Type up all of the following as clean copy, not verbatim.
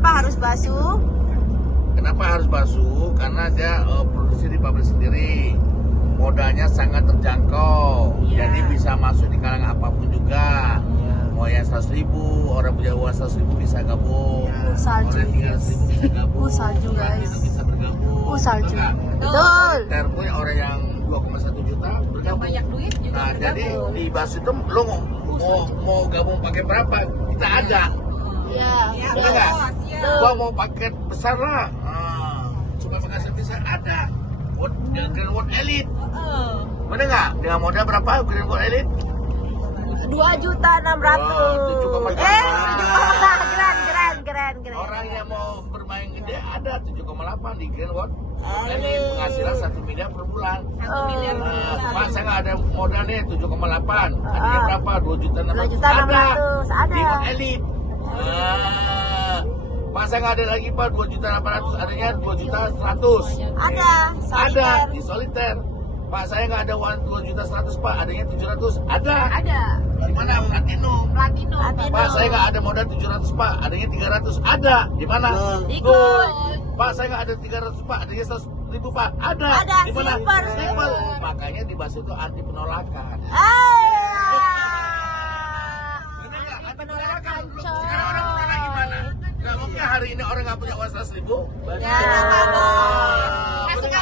Kenapa harus basuh? Kenapa harus basuh? Karena dia produksi di pabrik sendiri. Modalnya sangat terjangkau. Jadi bisa masuk di kalangan apapun juga. Mau yang 100.000, orang punya uang 100.000 bisa gabung. Salju. Orang 300.000 bisa gabung. Salju guys. Itu bisa bergabung. Salju. Enggak? Betul. Terpun orang yang 2,1 juta bergabung. Banyak duit juga. Nah, jadi di bas itu lo mau gabung pakai berapa? Kita ada. Iya. Betul nggak? Gua mau paket besar lah. Cuma pakai besar ada. Green World Elite. Bener nggak? Dengan modal berapa Green World Elite? 2.600.000. Keren. Orang yang mau bermain gede ada 7,8 di Green World Elite, penghasilan 1 miliar per bulan. 1 miliar per bulan. Pak, saya nggak ada modal nih 7,8. Adanya berapa? 2.600.000 ada. Di World Elite. Pak, saya nggak ada lagi Pak 2.800.000, adanya 2.100.000. Ada di soliter. Pak, saya nggak ada uang 2.100.000 Pak, adanya 700. Ada. Di mana? Platinum. Pak, saya nggak ada modal 700 Pak, adanya 300. Ada. Di mana? Gold. Pak, saya nggak ada 300 Pak, adanya 100.000 Pak. Ada. Di mana? Silver. Makanya di bas itu anti penolakan. Penolakan. Sekarang orang menolak gimana? Nggak mungkin hari ini orang nggak punya uang 100.000.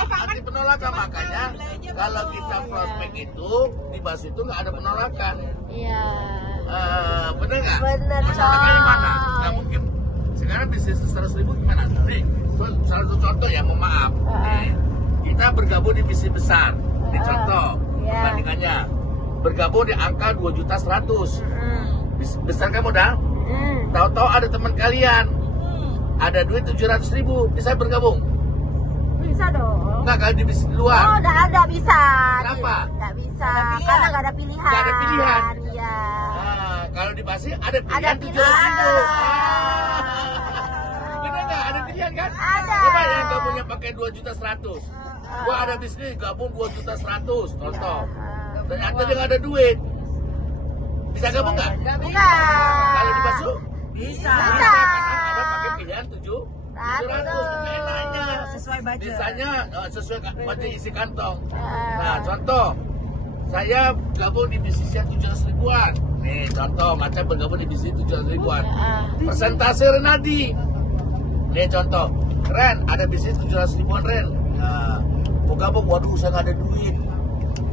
Anti penolakan, makanya kalau kita prospek itu di bas itu nggak ada penolakan. Iya. Bener nggak? Bener, Penolakannya coy. mana? Nggak mungkin. Sekarang bisnis 100.000 gimana? Nih, salah satu contoh ya, mohon maaf. Nih, kita bergabung di bisnis besar. Ini contoh perbandingannya. Bergabung di angka 2.100.000. Besar kan modal? Tahu-tahu ada teman kalian ada duit 700.000, bisa bergabung? Bisa dong. Enggak, kalau di bisnis luar. Oh, nggak bisa. Kenapa? Nggak bisa, karena nggak ada pilihan. Nggak ada pilihan. Iya. Kalau di Basi ada pilihan Ada 700.000. pilihan. Bener nggak? Ada pilihan kan? Ada. Coba yang gabungnya pakai 2.100.000. Gua ada bisnis gabung 2.100.000, contoh. Ternyata dia nggak ada duit. Bisa gabung nggak? Enggak. Kalau di Basu? Bisa. Bisa. Karena ada pakai pilihan 700. Itu enaknya. Sesuai budget. Misalnya sesuai budget isi kantong. Nah, contoh. Saya gabung di bisnis yang 700.000-an. Nih, contoh. Macam bergabung di bisnis 700.000-an. Persentase Renadi. Nih, contoh. Ren, ada bisnis 700.000-an, Ren. Nah, mau gabung, waduh, saya nggak ada duit.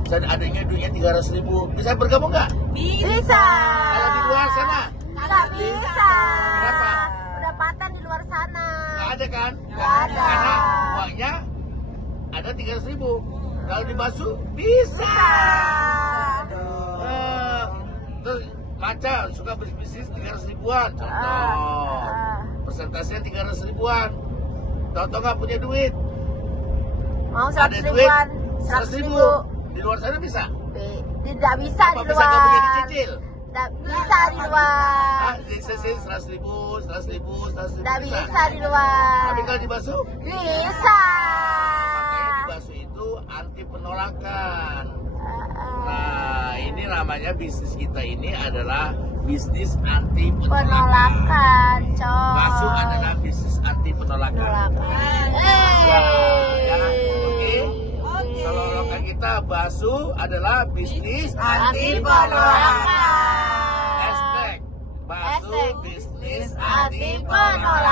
Saya adanya duitnya 300.000. Bisa bergabung nggak? Bisa. Kalau di luar sana? Nggak bisa. Kenapa? Udah paten di luar sana. Nggak ada kan? Nggak ada. Karena uangnya ada 300.000. Kalau di Basu bisa. Terus Maca suka bisnis 300.000-an, contoh. Persentasenya 300.000-an. Tahu-tahu nggak punya duit. Mau Ada 100 duit ribuan. 100.000. Di luar sana bisa? Tidak bisa Apa di bisa luar. gabungnya dicicil? Tidak bisa di luar. Di sisi 100.000, 100.000, 100.000 Tidak bisa di luar. Tapi kalau di Basu? Bisa. Makanya di Basu itu anti penolakan. Nah, ini namanya bisnis kita ini adalah bisnis anti penolakan. Penolakan, coy. Basu adalah bisnis anti penolakan. Oke. Selolokan kita Basu adalah bisnis anti penolakan. Hashtag Basu bisnis anti penolakan.